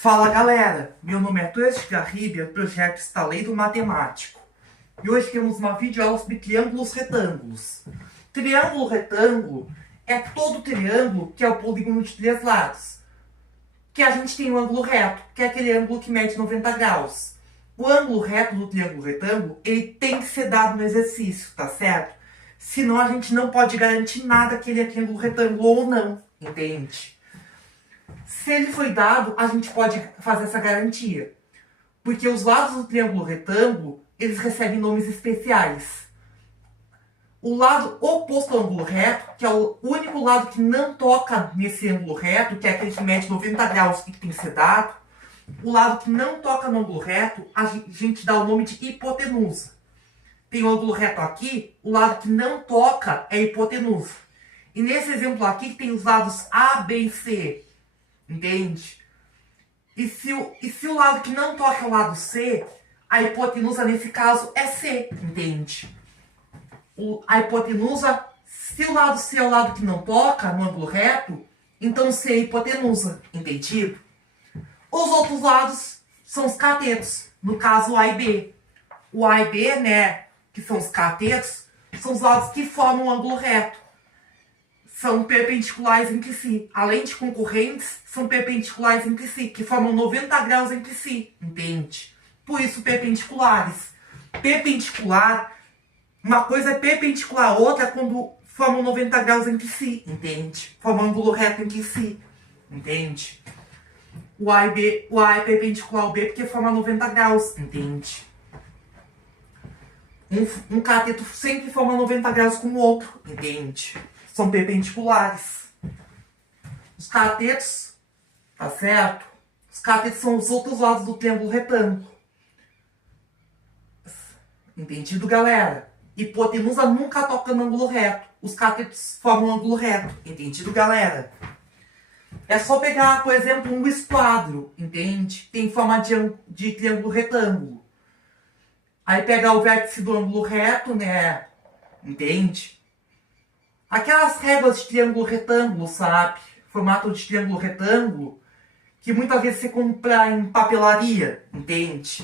Fala galera, meu nome é Torres Garribe, do projeto Estaleiro Matemático. E hoje temos uma videoaula sobre triângulos retângulos. Triângulo retângulo é todo triângulo que é o polígono de 3 lados. Que a gente tem um ângulo reto, que é aquele ângulo que mede 90 graus. O ângulo reto do triângulo retângulo, ele tem que ser dado no exercício, tá certo? Senão a gente não pode garantir nada que ele é triângulo retângulo ou não, entende? Se ele foi dado, a gente pode fazer essa garantia. Porque os lados do triângulo retângulo, eles recebem nomes especiais. O lado oposto ao ângulo reto, que é o único lado que não toca nesse ângulo reto, que é aquele que mede 90 graus e que tem que ser dado, o lado que não toca no ângulo reto, a gente dá o nome de hipotenusa. Tem o ângulo reto aqui, o lado que não toca é hipotenusa. E nesse exemplo aqui tem os lados A, B e C. Entende? E se o lado que não toca é o lado C, a hipotenusa nesse caso é C, entende? A hipotenusa, se o lado C é o lado que não toca no ângulo reto, então C é hipotenusa, entendido? Os outros lados são os catetos, no caso A e B. O A e B, né, que são os catetos, são os lados que formam o ângulo reto. São perpendiculares entre si. Além de concorrentes, são perpendiculares entre si, que formam 90 graus entre si, entende? Por isso, perpendiculares. Perpendicular, uma coisa é perpendicular a outra quando formam 90 graus entre si, entende? Formam um ângulo reto entre si, entende? O A é perpendicular ao B porque forma 90 graus, entende? Um cateto sempre forma 90 graus com o outro, entende? São perpendiculares. Os catetos, tá certo? Os catetos são os outros lados do triângulo retângulo. Entendido, galera? Hipotenusa nunca toca no ângulo reto. Os catetos formam um ângulo reto. Entendido, galera? É só pegar, por exemplo, um esquadro, entende? Tem forma de triângulo retângulo. Aí pegar o vértice do ângulo reto, né? Entende? Aquelas réguas de triângulo retângulo, sabe? Formato de triângulo retângulo, que muitas vezes você compra em papelaria, entende?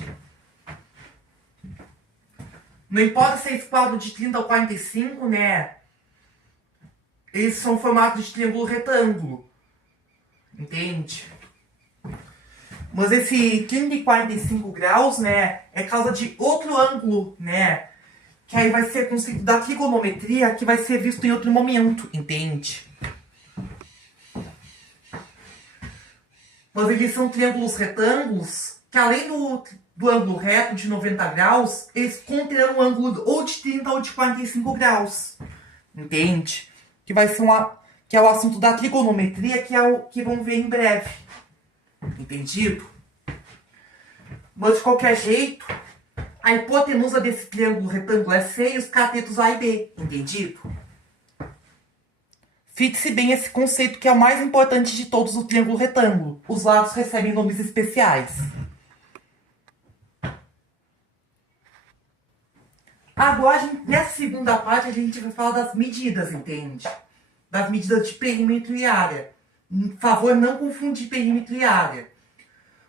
Não importa se é esquadro de 30 ou 45, né? Eles são formatos de triângulo retângulo, entende? Mas esse 30 e 45 graus, né? É causa de outro ângulo, né? Que aí vai ser conceito da trigonometria, que vai ser visto em outro momento, entende? Mas eles são triângulos retângulos, que além do ângulo reto de 90 graus, eles conterão um ângulo ou de 30 ou de 45 graus, entende? Que vai ser que é o assunto da trigonometria, que é o que vamos ver em breve, entendido? Mas de qualquer jeito, a hipotenusa desse triângulo retângulo é C e os catetos A e B, entendido? Fixe bem esse conceito que é o mais importante de todos do triângulo retângulo. Os lados recebem nomes especiais. Agora, nessa segunda parte, a gente vai falar das medidas, entende? Das medidas de perímetro e área. Por favor, não confundir perímetro e área.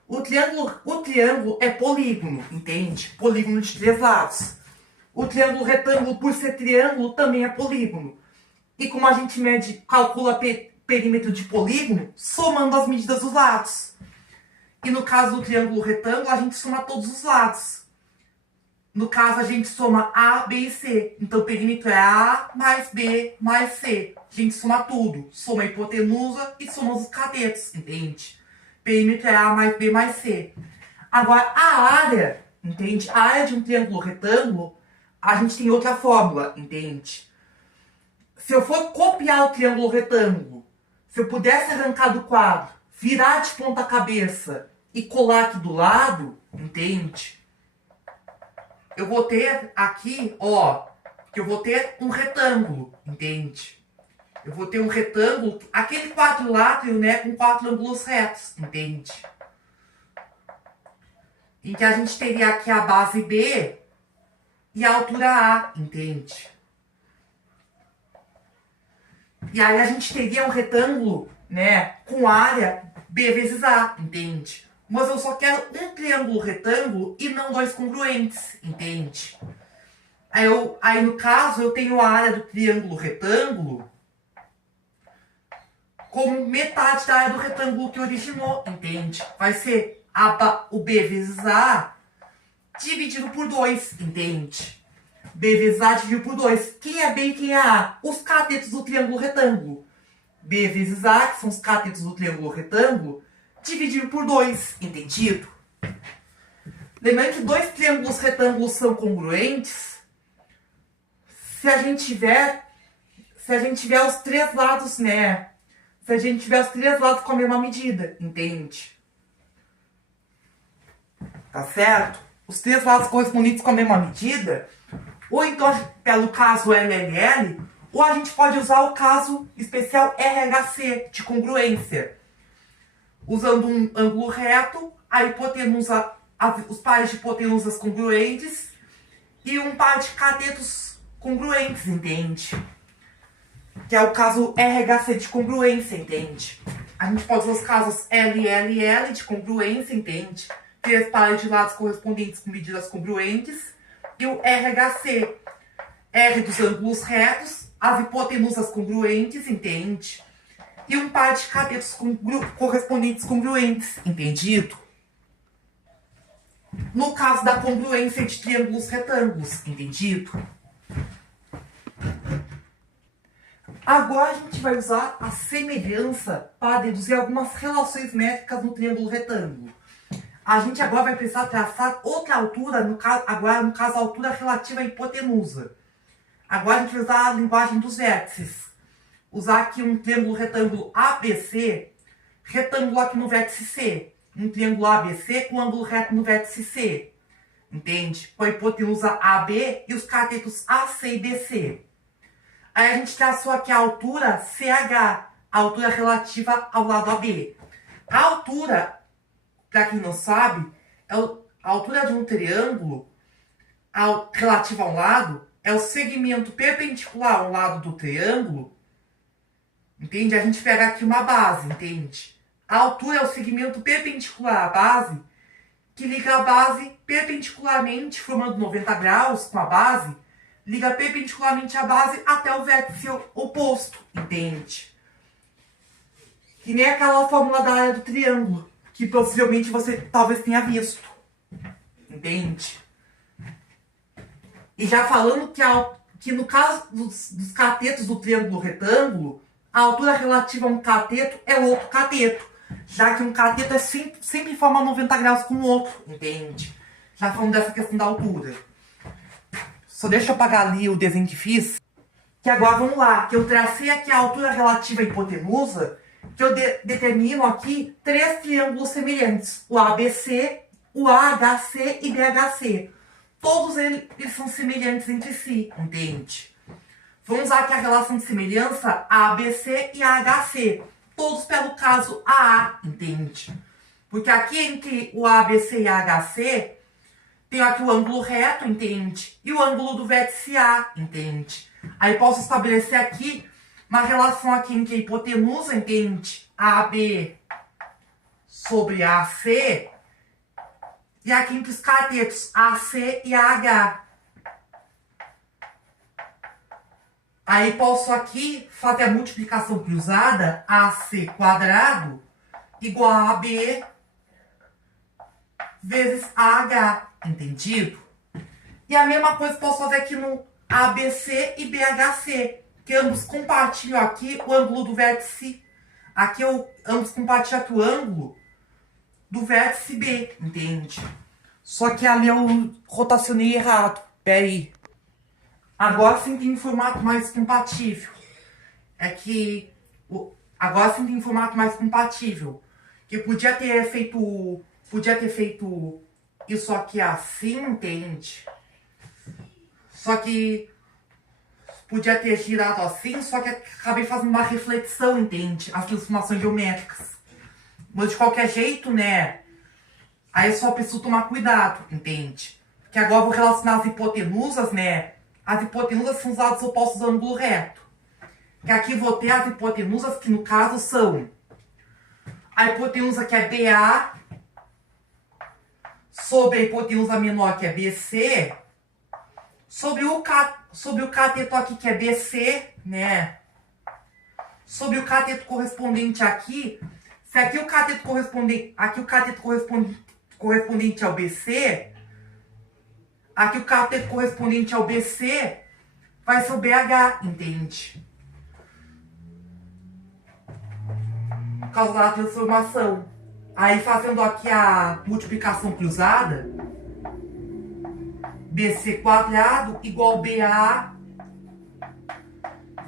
O triângulo é polígono, entende? Polígono de 3 lados. O triângulo retângulo, por ser triângulo, também é polígono. E como a gente calcula perímetro de polígono, somando as medidas dos lados. E no caso do triângulo retângulo, a gente soma todos os lados. No caso, a gente soma A, B e C. Então, o perímetro é A mais B mais C. A gente soma tudo. Soma a hipotenusa e soma os catetos, entende? Perímetro é A mais B mais C. Agora, a área, entende? A área de um triângulo retângulo, a gente tem outra fórmula, entende? Se eu for copiar o triângulo retângulo, se eu pudesse arrancar do quadro, virar de ponta cabeça e colar aqui do lado, entende? Eu vou ter aqui, ó, que eu vou ter um retângulo, entende? Eu vou ter um retângulo, aquele quadrilátero, né, com 4 ângulos retos, entende? Em que a gente teria aqui a base B e a altura A, entende? E aí a gente teria um retângulo, né, com área B vezes A, entende? Mas eu só quero um triângulo retângulo e não dois congruentes, entende? Aí no caso, eu tenho a área do triângulo retângulo como metade da área do retângulo que originou, entende? Vai ser o B vezes A dividido por 2, entende? B vezes A dividido por 2. Quem é B e quem é A? Os catetos do triângulo retângulo. B vezes A, que são os catetos do triângulo retângulo, dividido por 2, entendido? Lembrando que dois triângulos retângulos são congruentes se a gente tiver os três lados, né? Se a gente tiver os três lados com a mesma medida, entende? Tá certo? Os três lados correspondentes com a mesma medida, ou então, pelo caso LLL, ou a gente pode usar o caso especial RHC, de congruência. Usando um ângulo reto, a hipotenusa, os pares de hipotenusas congruentes e um par de catetos congruentes, entende? Que é o caso RHC de congruência, entende? A gente pode usar os casos LLL de congruência, entende? Três pares de lados correspondentes com medidas congruentes. E o RHC, R dos ângulos retos, as hipotenusas congruentes, entende? E um par de catetos correspondentes congruentes, entendido? No caso da congruência de triângulos retângulos, entendido? Agora a gente vai usar a semelhança para deduzir algumas relações métricas no triângulo retângulo. A gente agora vai precisar traçar outra altura, no caso a altura relativa à hipotenusa. Agora a gente vai usar a linguagem dos vértices. Usar aqui um triângulo retângulo ABC, retângulo aqui no vértice C. Um triângulo ABC com ângulo reto no vértice C. Entende? Com a hipotenusa AB e os catetos AC e BC. Aí a gente traçou aqui a altura CH, a altura relativa ao lado AB. A altura, para quem não sabe, a altura de um triângulo relativa a um lado é o segmento perpendicular ao lado do triângulo. Entende? A gente pega aqui uma base, entende? A altura é o segmento perpendicular à base que liga a base perpendicularmente, formando 90 graus com a base, liga perpendicularmente à base até o vértice oposto, entende? Que nem aquela fórmula da área do triângulo, que possivelmente você talvez tenha visto, entende? E já falando que no caso dos catetos do triângulo retângulo, a altura relativa a um cateto é outro cateto, já que um cateto sempre forma 90 graus com o outro, entende? Já falando dessa questão da altura. Só deixa eu apagar ali o desenho que fiz. Que agora vamos lá, que eu tracei aqui a altura relativa à hipotenusa, que eu determino aqui três triângulos semelhantes. O ABC, o AHC e BHC. Todos eles são semelhantes entre si, entende? Vamos usar aqui a relação de semelhança ABC e AHC. Todos pelo caso AA, entende? Porque aqui entre o ABC e AHC, tem aqui o ângulo reto, entende? E o ângulo do vértice A, entende? Aí posso estabelecer aqui uma relação aqui entre a hipotenusa, entende? AB sobre AC. E aqui entre os catetos AC e AH. Aí posso aqui fazer a multiplicação cruzada, AC quadrado igual a AB vezes AH, entendido? E a mesma coisa posso fazer aqui no ABC e BHC, que ambos compartilham aqui o ângulo do vértice. Aqui ambos compartilham aqui o ângulo do vértice B, entende? Só que ali eu rotacionei errado. Pera aí. Agora sim tem um formato mais compatível. Agora sim tem um formato mais compatível. Que podia ter feito isso aqui assim, entende? Só que podia ter girado assim, só que acabei fazendo uma reflexão, entende? As transformações geométricas. Mas de qualquer jeito, né? Aí eu só preciso tomar cuidado, entende? Porque agora eu vou relacionar as hipotenusas, né? As hipotenusas são os lados opostos do ângulo reto. Que aqui vou ter as hipotenusas, que no caso são a hipotenusa que é BA sobre a hipotenusa menor, que é BC, sobre o cateto aqui, que é BC, né? Sobre o cateto correspondente aqui, se aqui o cateto correspondente ao BC, aqui o cateto correspondente ao BC vai ser o BH, entende? Por causa da transformação. Aí fazendo aqui a multiplicação cruzada, BC quadrado igual BA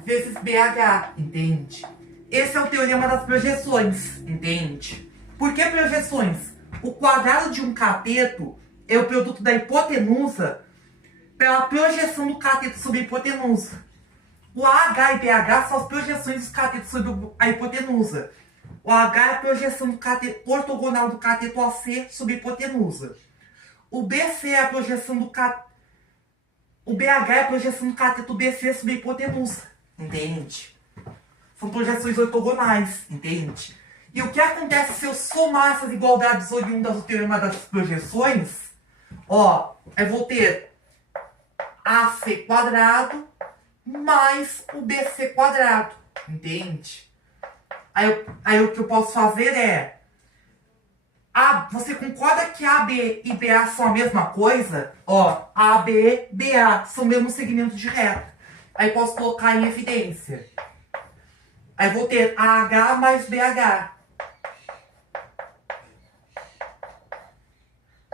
vezes BH, entende? Esse é o teorema das projeções, entende? Por que projeções? O quadrado de um cateto é o produto da hipotenusa pela projeção do cateto sobre a hipotenusa. O AH e BH são as projeções dos catetos sobre a hipotenusa. O H é a projeção do cateto ortogonal do cateto AC sobre a hipotenusa. O BC é a projeção do cateto... O BH é a projeção do cateto BC sobre a hipotenusa, entende? São projeções ortogonais, entende? E o que acontece se eu somar essas igualdades oriundas do teorema das projeções? Ó, eu vou ter AC quadrado mais o BC quadrado, entende? Aí o que eu posso fazer é... você concorda que AB e BA são a mesma coisa? Ó, AB, BA são o mesmo segmento de reta. Aí posso colocar em evidência. Aí vou ter AH mais BH.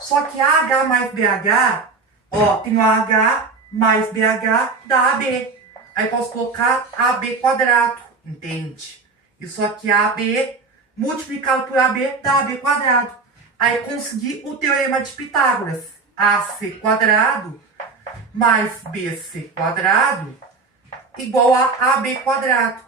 Só que AH mais BH, ó, tem o AH mais BH da AB. Aí posso colocar AB quadrado, entende? Isso aqui é AB multiplicado por AB dá AB quadrado. Aí consegui o teorema de Pitágoras. AC quadrado mais BC quadrado igual a AB quadrado.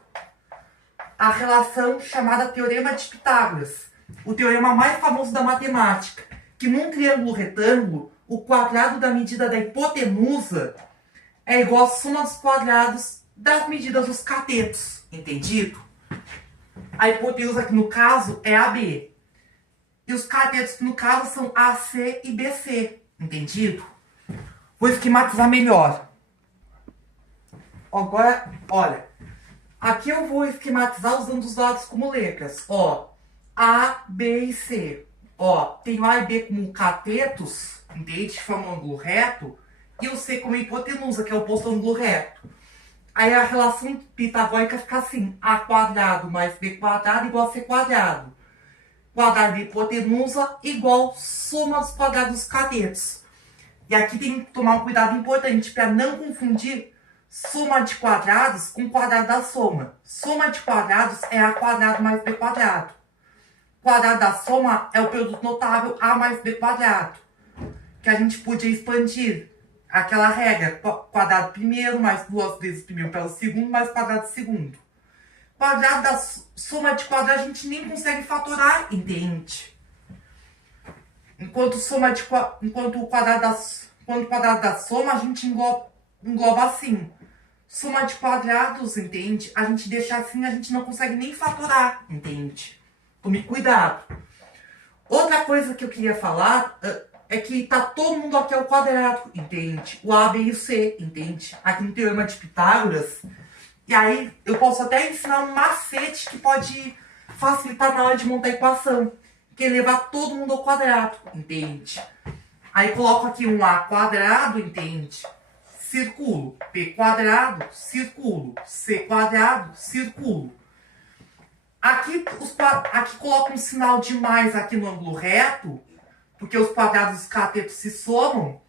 A relação chamada teorema de Pitágoras. O teorema mais famoso da matemática. Que num triângulo retângulo, o quadrado da medida da hipotenusa é igual à soma dos quadrados das medidas dos catetos. Entendido? A hipotenusa aqui no caso é AB. E os catetos no caso são AC e BC. Entendido? Vou esquematizar melhor. Agora, olha. Aqui eu vou esquematizar usando os lados como letras. Ó, A, B e C. Ó, tenho A e B como catetos, entende? Que formam um ângulo reto. E o C como hipotenusa, que é o oposto ao ângulo reto. Aí a relação pitagórica fica assim. A quadrado mais B quadrado igual a C quadrado. Quadrado de hipotenusa igual soma dos quadrados dos catetos. E aqui tem que tomar um cuidado importante para não confundir soma de quadrados com quadrado da soma. Soma de quadrados é A quadrado mais B quadrado. Quadrado da soma é o produto notável A mais B quadrado. Que a gente podia expandir aquela regra. Quadrado primeiro mais duas vezes primeiro pelo segundo mais quadrado segundo. Quadrado da soma de quadrado a gente nem consegue fatorar, entende? Enquanto o quadrado da soma a gente engloba assim. Soma de quadrados, entende? A gente deixa assim, a gente não consegue nem fatorar, entende? Tome cuidado. Outra coisa que eu queria falar é que tá todo mundo aqui ao quadrado, entende? O A, B e o C, entende? Aqui no teorema de Pitágoras. E aí eu posso até ensinar um macete que pode facilitar na hora de montar a equação. Que é levar todo mundo ao quadrado, entende? Aí coloco aqui um A quadrado, entende? Circulo. P quadrado, circulo. C quadrado, circulo. Aqui coloco um sinal de mais aqui no ângulo reto, porque os quadrados dos catetos se somam.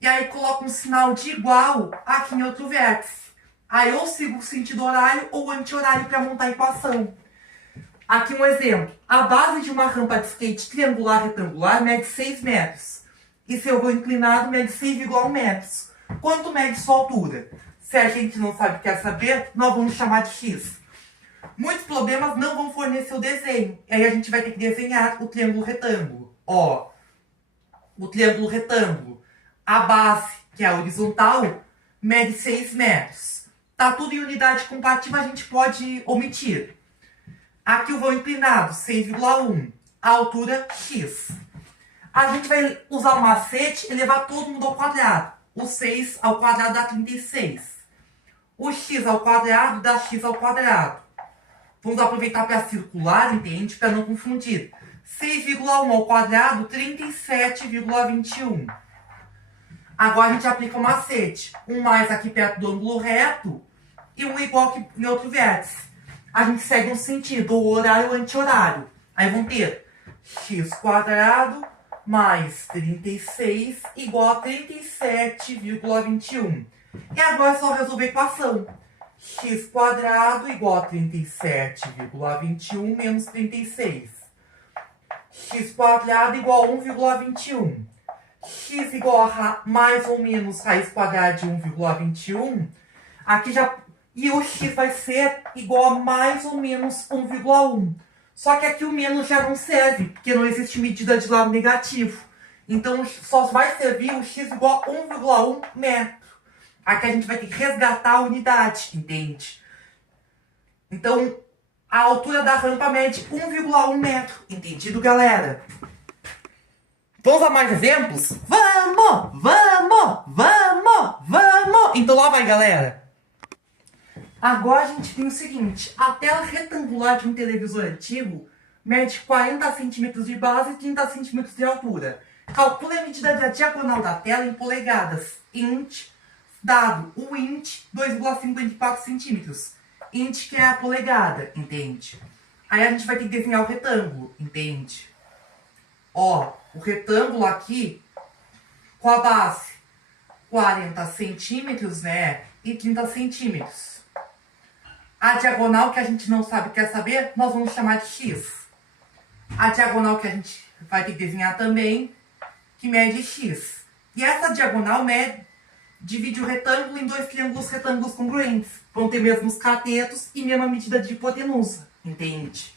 E aí coloco um sinal de igual aqui em outro vértice. Aí eu sigo o sentido horário ou anti-horário para montar a equação. Aqui um exemplo. A base de uma rampa de skate triangular retangular mede 6 metros. E seu voo inclinado mede 6,1 metros. Quanto mede sua altura? Se a gente não sabe o que quer saber, nós vamos chamar de x. Muitos problemas não vão fornecer o desenho. E aí a gente vai ter que desenhar o triângulo retângulo. Ó, o triângulo retângulo. A base, que é a horizontal, mede 6 metros. Tá tudo em unidade compatível, a gente pode omitir. Aqui o vão inclinado, 6,1. A altura, x. A gente vai usar o macete e levar todo mundo ao quadrado. O 6 ao quadrado dá 36. O x ao quadrado dá x ao quadrado. Vamos aproveitar para circular, entende? Para não confundir. 6,1 ao quadrado, 37,21. Agora a gente aplica o macete. Um mais aqui perto do ângulo reto e um igual aqui em outro vértice. A gente segue um sentido, o horário e o anti-horário. Aí vão ter x quadrado mais 36 igual a 37,21. E agora é só resolver a equação. X quadrado igual a 37,21 menos 36. X quadrado igual a 1,21. X igual a mais ou menos raiz quadrada de 1,21. Aqui já... E o x vai ser igual a mais ou menos 1,1. Só que aqui o menos já não serve, porque não existe medida de lado negativo. Então só vai servir o x igual a 1,1 metro. Aqui a gente vai ter que resgatar a unidade, entende? Então, a altura da rampa mede 1,1 metro. Entendido, galera? Vamos a mais exemplos? Vamos! Vamos! Vamos! Vamos! Então lá vai, galera. Agora a gente tem o seguinte. A tela retangular de um televisor antigo mede 40 centímetros de base e 30 centímetros de altura. Calcule a medida da diagonal da tela em polegadas. Int, dado o int 2,54 centímetros. Int que é a polegada, entende? Aí a gente vai ter que desenhar o retângulo, entende? Ó, o retângulo aqui com a base 40 centímetros, né? E 30 centímetros. A diagonal que a gente não sabe, quer saber, nós vamos chamar de x. A diagonal que a gente vai ter que desenhar também, que mede x. E essa diagonal divide o retângulo em dois retângulos congruentes. Vão ter mesmos catetos e mesma medida de hipotenusa, entende?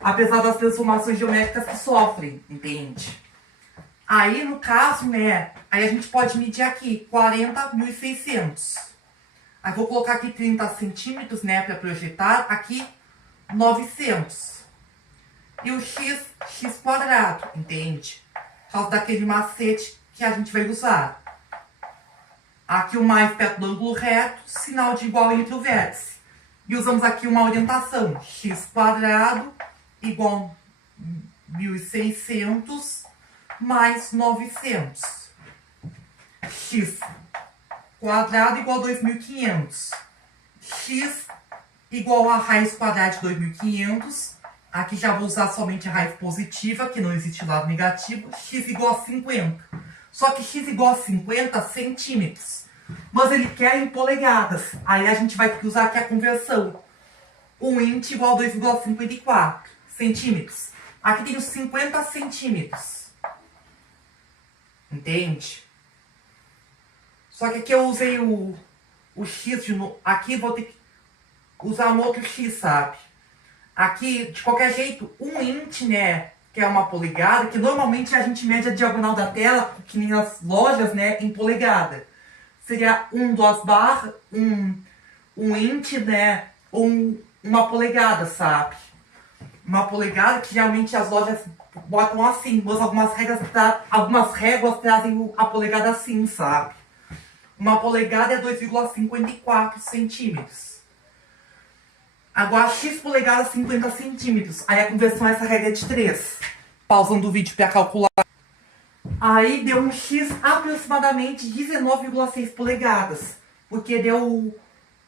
Apesar das transformações geométricas que sofrem, entende? Aí, no caso, né, aí a gente pode medir aqui 40.600. Aí vou colocar aqui 30 centímetros, né, para projetar. Aqui, 900. E o x quadrado, entende? Por causa daquele macete que a gente vai usar. Aqui o mais perto do ângulo reto, sinal de igual entre o vértice. E usamos aqui uma orientação. X quadrado igual a 1.600 mais 900. X quadrado igual a 2.500. X igual a raiz quadrada de 2.500. Aqui já vou usar somente a raiz positiva, que não existe lado negativo. X igual a 50. Só que x igual a 50 centímetros. Mas ele quer em polegadas. Aí a gente vai ter que usar aqui a conversão. O int igual a 2,54 centímetros. Aqui tem os 50 centímetros. Entende? Só que aqui eu usei o x de novo. Aqui vou ter que usar um outro x, sabe? Aqui, de qualquer jeito, um int, né? Que é uma polegada, que normalmente a gente mede a diagonal da tela, que nem nas lojas, né? Em polegada. Seria 2 barras, um int, né? Ou uma polegada, sabe? Uma polegada que geralmente as lojas botam assim, mas algumas réguas trazem a polegada assim, sabe? Uma polegada é 2,54 centímetros. Agora, x polegadas 50 centímetros. Aí a conversão é essa regra de 3. Pausando o vídeo para calcular. Aí deu um x aproximadamente 19,6 polegadas. Porque deu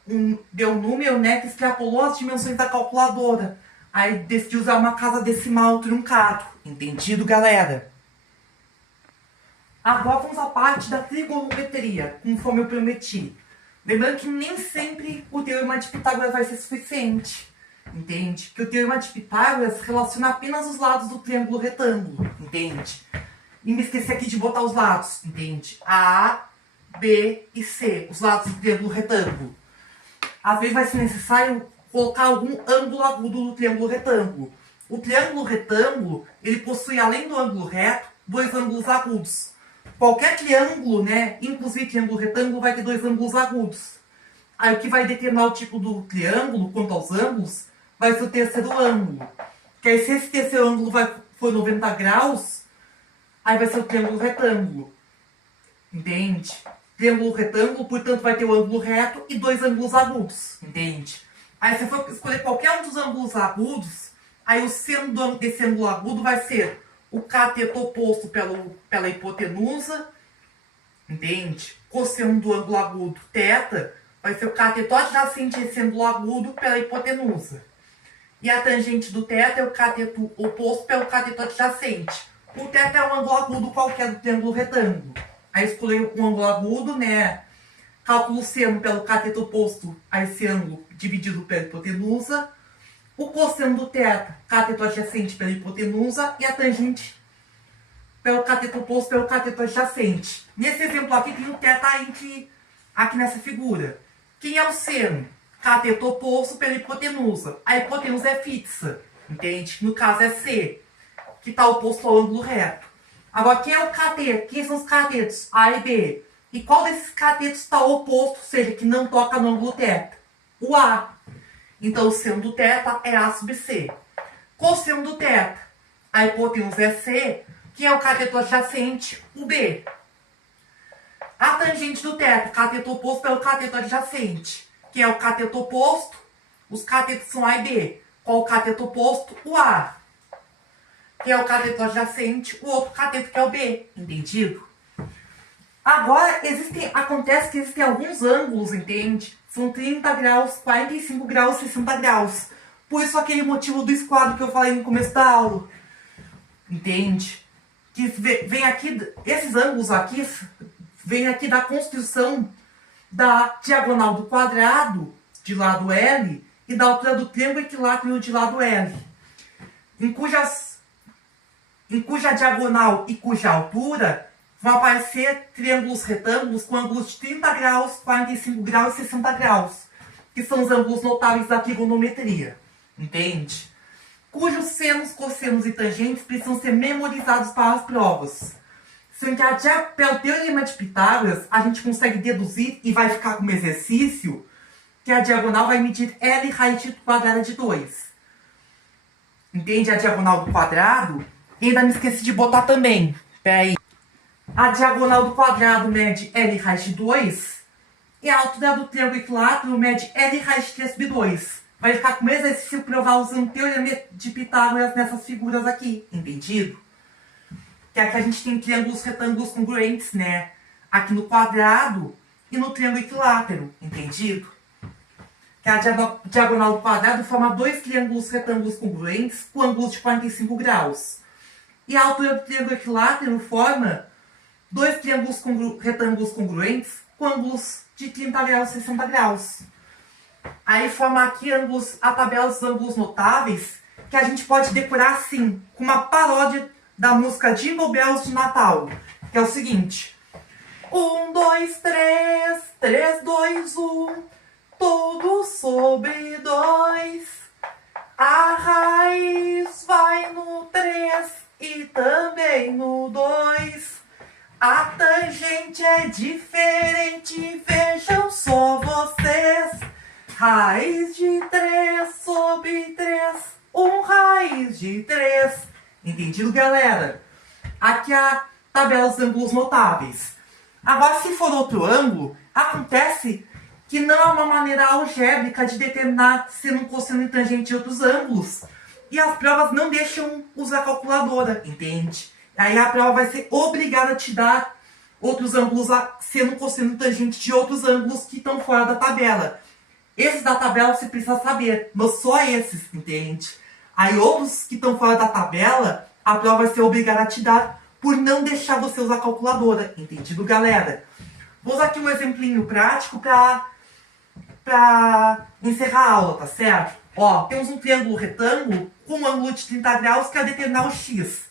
um número, né, que extrapolou as dimensões da calculadora. Aí decidi usar uma casa decimal truncado. Entendido, galera? Agora vamos à parte da trigonometria, conforme eu prometi. Lembrando que nem sempre o teorema de Pitágoras vai ser suficiente, entende? Porque o teorema de Pitágoras relaciona apenas os lados do triângulo retângulo, entende? E me esqueci aqui de botar os lados, entende? A, B e C, os lados do triângulo retângulo. Às vezes vai ser necessário colocar algum ângulo agudo no triângulo retângulo. O triângulo retângulo, ele possui, além do ângulo reto, dois ângulos agudos. Qualquer triângulo, né, inclusive triângulo retângulo, vai ter dois ângulos agudos. Aí o que vai determinar o tipo do triângulo, quanto aos ângulos, vai ser o terceiro ângulo. Que aí se esse terceiro ângulo for 90 graus, aí vai ser o triângulo retângulo. Entende? Triângulo retângulo, portanto, vai ter o ângulo reto e dois ângulos agudos. Entende? Aí se for escolher qualquer um dos ângulos agudos, aí o seno desse ângulo agudo vai ser o cateto oposto pela hipotenusa. Entende? Cosseno do ângulo agudo θ vai ser o cateto adjacente a esse ângulo agudo pela hipotenusa. E a tangente do θ é o cateto oposto pelo cateto adjacente. O θ é um ângulo agudo qualquer do triângulo retângulo. Aí escolher um ângulo agudo, né? Cálculo o seno pelo cateto oposto a esse ângulo dividido pela hipotenusa. O cosseno do θ, cateto adjacente pela hipotenusa. E a tangente pelo cateto oposto pelo cateto adjacente. Nesse exemplo aqui tem o θ aqui nessa figura. Quem é o seno? Cateto oposto pela hipotenusa. A hipotenusa é fixa, entende? No caso é C, que está oposto ao ângulo reto. Agora, quem é o cateto? Quem são os catetos? A e B. E qual desses catetos está oposto, ou seja, que não toca no ângulo θ? O A. Então, o seno do θ é A sub C. Cosseno do θ, a hipotenusa é C. Quem é o cateto adjacente? O B. A tangente do θ, cateto oposto pelo cateto adjacente. Que é o cateto oposto, os catetos são A e B. Qual o cateto oposto? O A. Que é o cateto adjacente, o outro cateto que é o B. Entendido? Agora, acontece que existem alguns ângulos, entende? São 30 graus, 45 graus, 60 graus. Por isso aquele motivo do esquadro que eu falei no começo da aula. Entende? Que vem aqui, esses ângulos aqui, vem aqui da construção da diagonal do quadrado de lado L e da altura do triângulo equilátero de lado L, em cuja diagonal e cuja altura vão aparecer triângulos retângulos com ângulos de 30 graus, 45 graus e 60 graus, que são os ângulos notáveis da trigonometria, entende? Cujos senos, cossenos e tangentes precisam ser memorizados para as provas. Sendo que pelo teorema de Pitágoras, a gente consegue deduzir e vai ficar como exercício que a diagonal vai medir L raiz quadrada de 2. Entende? A diagonal do quadrado. E ainda me esqueci de botar também. Peraí. A diagonal do quadrado mede L raiz de 2. E a altura do triângulo equilátero mede L raiz de 3 sobre 2. Vai ficar como exercício provar usando o teorema de Pitágoras nessas figuras aqui. Entendido? Que aqui a gente tem triângulos retângulos congruentes, né? Aqui no quadrado e no triângulo equilátero, entendido? Que a diagonal do quadrado forma dois triângulos retângulos congruentes com ângulos de 45 graus. E a altura do triângulo equilátero forma dois triângulos retângulos congruentes com ângulos de 30 graus e 60 graus. Aí forma aqui a tabela dos ângulos notáveis, que a gente pode decorar assim, com uma paródia da música Jingle Bells de Natal, que é o seguinte: 1, 2, 3, 3, 2, 1, tudo sobre 2. A raiz vai no 3 e também no 2. A tangente é diferente, vejam só vocês. Raiz de 3 sobre 3, 1 raiz de 3. Entendido, galera? Aqui a tabela dos ângulos notáveis. Agora, se for outro ângulo, acontece que não é uma maneira algébrica de determinar seno, cosseno e tangente de outros ângulos. E as provas não deixam usar a calculadora, entende? Aí a prova vai ser obrigada a te dar outros ângulos, seno, cosseno e tangente de outros ângulos que estão fora da tabela. Esses da tabela você precisa saber, mas só esses, entende? Aí outros que estão fora da tabela, a prova vai ser obrigada a te dar por não deixar você usar a calculadora. Entendido, galera? Vou usar aqui um exemplinho prático para encerrar a aula, tá certo? Ó, temos um triângulo retângulo com um ângulo de 30 graus que é determinar o x.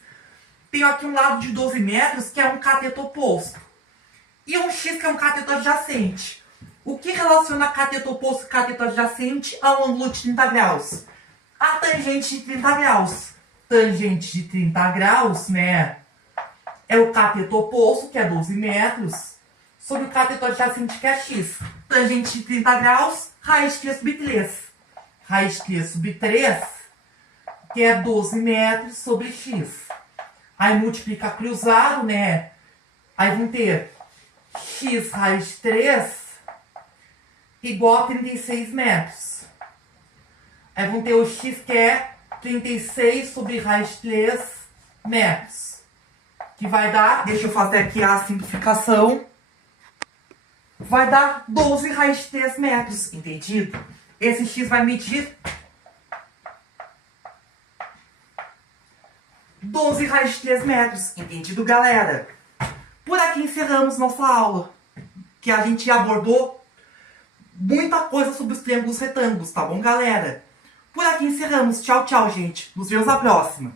Tenho aqui um lado de 12 metros que é um cateto oposto. E um x que é um cateto adjacente. O que relaciona cateto oposto e cateto adjacente ao ângulo de 30 graus? A tangente de 30 graus. Tangente de 30 graus, né? É o cateto oposto, que é 12 metros, sobre o cateto adjacente, que é x. Tangente de 30 graus, raiz de 3 sobre 3. Raiz de 3 sobre 3 que é 12 metros sobre x. Aí multiplica cruzado, né? Aí vão ter x raiz de 3 igual a 36 metros. Aí vão ter o x que é 36 sobre raiz de 3 metros. Que vai dar, deixa eu fazer aqui a simplificação. Vai dar 12 raiz de 3 metros, entendido? Esse x vai medir 12 raiz de 3 metros, entendido, galera? Por aqui encerramos nossa aula, que a gente abordou muita coisa sobre os triângulos retângulos, tá bom, galera? Por aqui encerramos. Tchau, tchau, gente. Nos vemos na próxima.